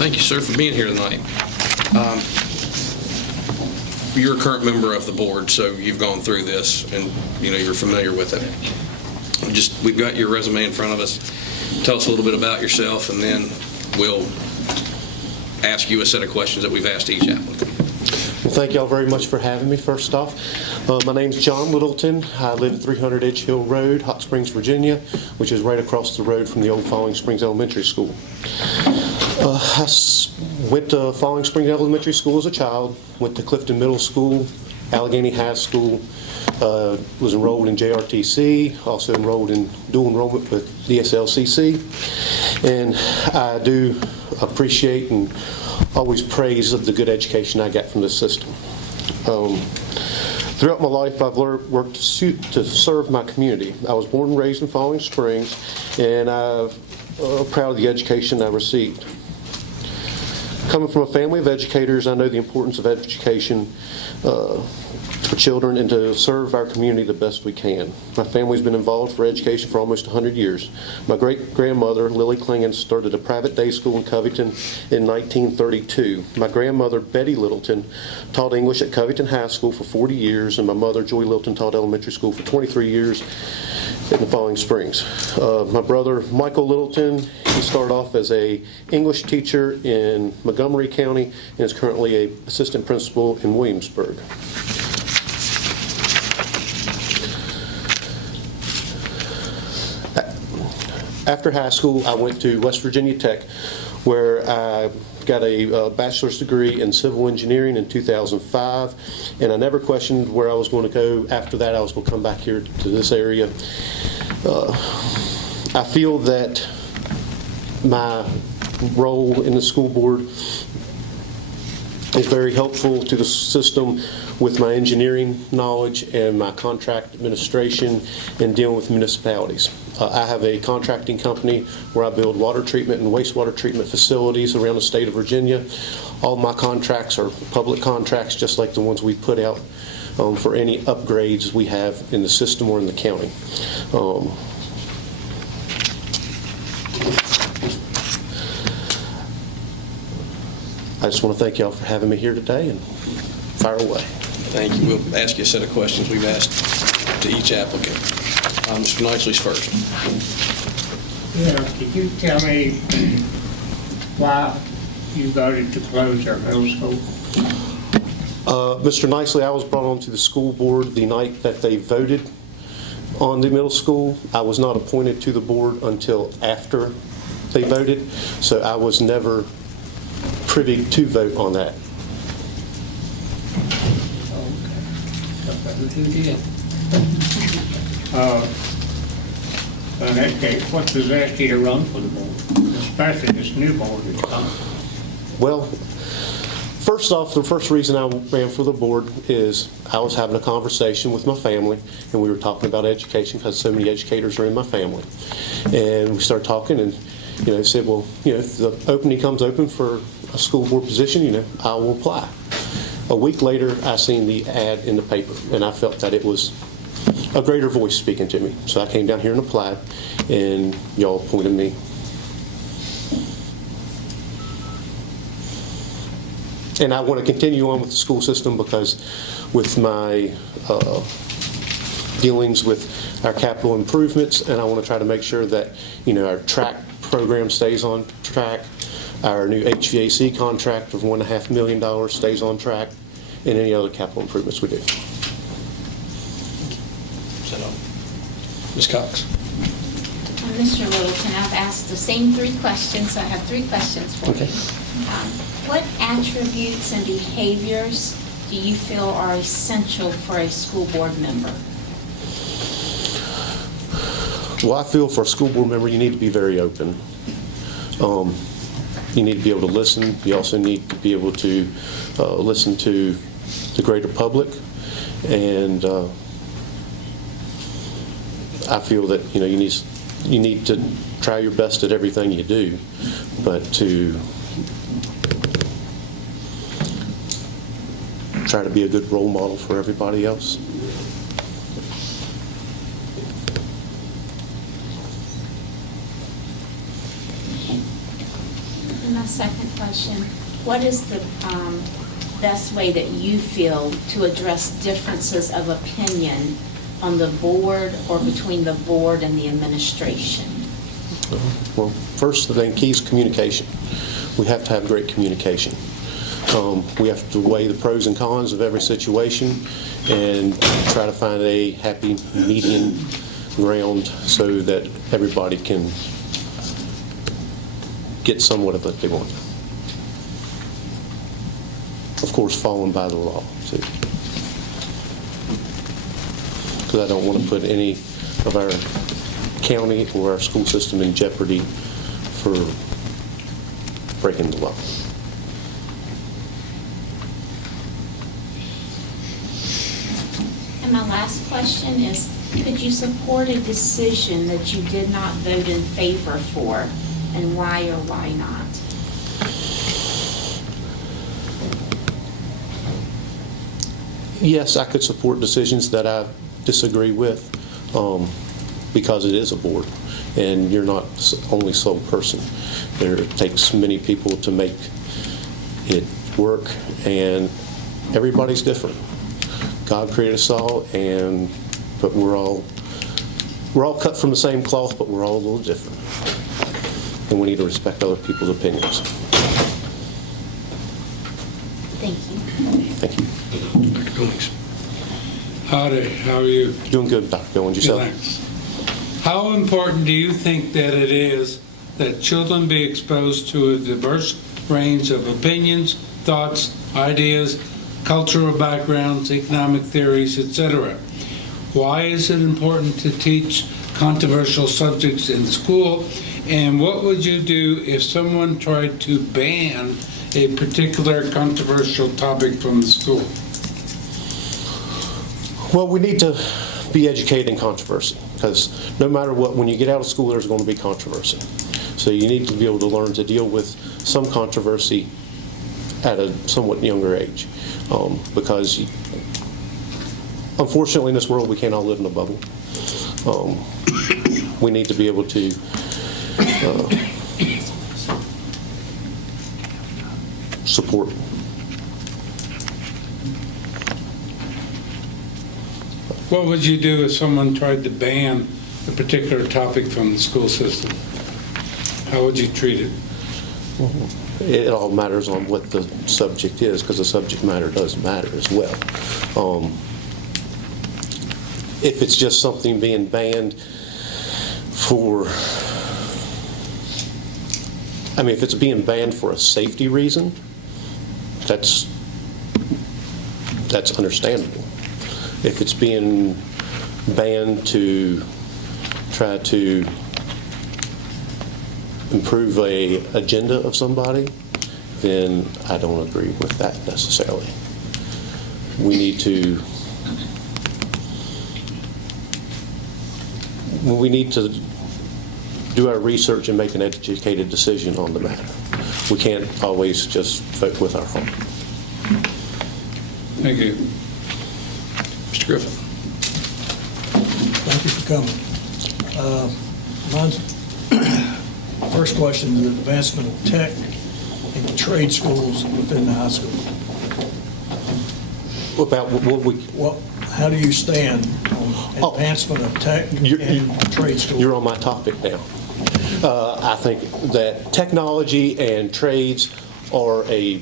Thank you, sir, for being here tonight. You're a current member of the board, so you've gone through this and you're familiar with it. We've got your resume in front of us. Tell us a little bit about yourself, and then we'll ask you a set of questions that we've asked each applicant. Well, thank you all very much for having me, first off. My name's John Littleton. I live at 300 Edge Hill Road, Hot Springs, Virginia, which is right across the road from the old Falling Springs Elementary School. I went to Falling Springs Elementary School as a child, went to Clifton Middle School, Alleghany High School, was enrolled in JRTC, also enrolled in dual enrollment with DSLCC, and I do appreciate and always praise of the good education I got from this system. Throughout my life, I've worked to serve my community. I was born and raised in Falling Springs, and I'm proud of the education I received. Coming from a family of educators, I know the importance of education for children and to serve our community the best we can. My family's been involved for education for almost 100 years. My great-grandmother, Lily Klingon, started a private day school in Covington in 1932. My grandmother, Betty Littleton, taught English at Covington High School for 40 years, and my mother, Joy Littleton, taught elementary school for 23 years in the Falling Springs. My brother, Michael Littleton, he started off as an English teacher in Montgomery County and is currently an assistant principal in Williamsburg. After high school, I went to West Virginia Tech, where I got a bachelor's degree in civil engineering in 2005, and I never questioned where I was going to go after that. I was going to come back here to this area. I feel that my role in the school board is very helpful to the system with my engineering knowledge and my contract administration and dealing with municipalities. I have a contracting company where I build water treatment and wastewater treatment facilities around the state of Virginia. All my contracts are public contracts, just like the ones we put out for any upgrades we have in the system or in the county. I just want to thank y'all for having me here today, and fire away. Thank you. We'll ask you a set of questions we've asked to each applicant. Mr. Nicely's first. Yeah, could you tell me why you voted to close our middle school? Mr. Nicely, I was brought onto the school board the night that they voted on the middle school. I was not appointed to the board until after they voted, so I was never privy to vote on that. Who did? In that case, what possessed you to run for the board, especially this new board that's coming? Well, first off, the first reason I ran for the board is I was having a conversation with my family, and we were talking about education because so many educators are in my family. And we started talking, and said, well, if the opening comes open for a school board position, I will apply. A week later, I seen the ad in the paper, and I felt that it was a greater voice speaking to me. So I came down here and applied, and y'all appointed me. And I want to continue on with the school system because with my dealings with our capital improvements, and I want to try to make sure that, our track program stays on track. Our new HVAC contract of $1.5 million stays on track, and any other capital improvements we do. Ms. Cox. Mr. Littleton, I've asked the same three questions, so I have three questions for Okay. you. What attributes and behaviors do you feel are essential for a school board member? Well, I feel for a school board member, you need to be very open. You need to be able to listen. You also need to be able to listen to the greater public, and I feel that you need to try your best at everything you do, but to try to be a good role model for everybody else. And my second question. What is the best way that you feel to address differences of opinion on the board or between the board and the administration? Well, first, the thing key is communication. We have to have great communication. We have to weigh the pros and cons of every situation and try to find a happy median ground so that everybody can get somewhat of what they want. Of course, following by the law, too. Because I don't want to put any of our county or our school system in jeopardy for breaking the law. And my last question is, could you support a decision that you did not vote in favor for, and why or why not? Yes, I could support decisions that I disagree with because it is a board and you're not the only sole person. It takes many people to make it work, and everybody's different. God created us all, but we're all cut from the same cloth, but we're all a little different. And we need to respect other people's opinions. Thank you. Thank you. Dr. Goings. Howdy, how are you? Doing good, Dr. Goins. Yourself? Thanks. How important do you think that it is that children be exposed to a diverse range of opinions, thoughts, ideas, cultural backgrounds, economic theories, etc.? Why is it important to teach controversial subjects in school? And what would you do if someone tried to ban a particular controversial topic from the school? Well, we need to be educated in controversy, because no matter what, when you get out of school, there's going to be controversy. So you need to be able to learn to deal with some controversy at a somewhat younger age, because unfortunately in this world we can't all live in a bubble. We need to be able to support. What would you do if someone tried to ban a particular topic from the school system? How would you treat it? It all matters on what the subject is, because the subject matter does matter as well. If it's just something being banned for, if it's being banned for a safety reason, that's understandable. If it's being banned to try to improve a agenda of somebody, then I don't agree with that necessarily. We need to do our research and make an educated decision on the matter. We can't always just vote with our heart. Thank you. Mr. Griffin. Thank you for coming. Mine's first question is the advancement of tech and trade schools within the high school. About what we... Well, how do you stand on advancement of tech and trade schools? You're on my topic now. I think that technology and trades are a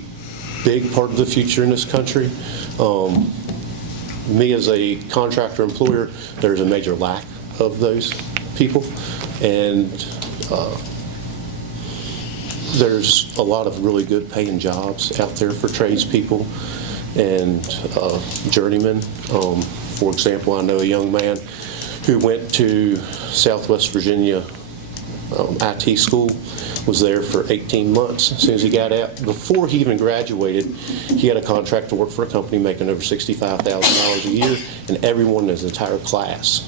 big part of the future in this country. Me as a contractor employer, there's a major lack of those people, and there's a lot of really good paying jobs out there for tradespeople and journeymen. For example, I know a young man who went to Southwest Virginia IT school, was there for 18 months. As soon as he got out, before he even graduated, he had a contract to work for a company making over $65,000 a year, and everyone in his entire class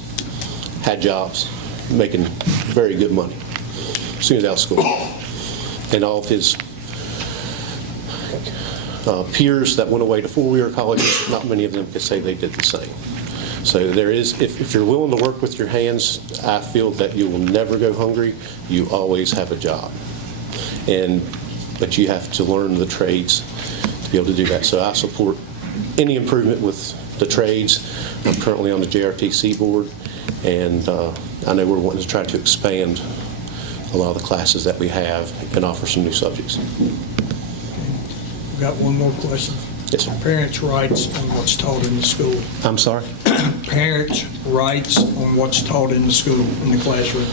had jobs making very good money as soon as out of school. And all of his peers that went away to four-year colleges, not many of them could say they did the same. So there is, if you're willing to work with your hands, I feel that you will never go hungry. You always have a job. And but you have to learn the trades to be able to do that. So I support any improvement with the trades. I'm currently on the JRTC board, and I know we're wanting to try to expand a lot of the classes that we have and offer some new subjects. Got one more question. Yes, sir. Parents' rights on what's taught in the school. I'm sorry? Parents' rights on what's taught in the school, in the classroom.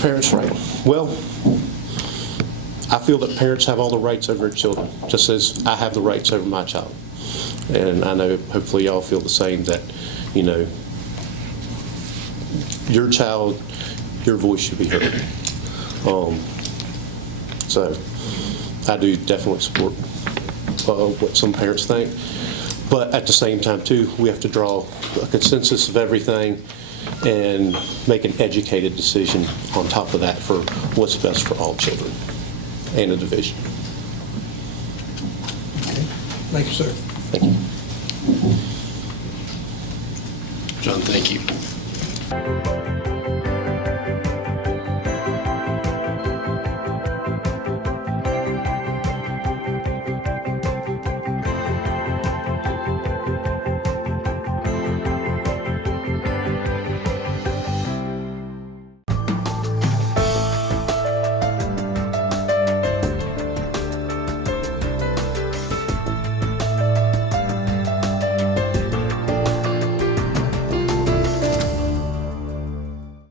Parents' right. Well, I feel that parents have all the rights over their children, just as I have the rights over my child. And I know hopefully y'all feel the same, that, you know, your child, your voice should be heard. So I do definitely support what some parents think. But at the same time, too, we have to draw a consensus of everything and make an educated decision on top of that for what's best for all children and the division. Thank you, sir. Thank you. John, thank you.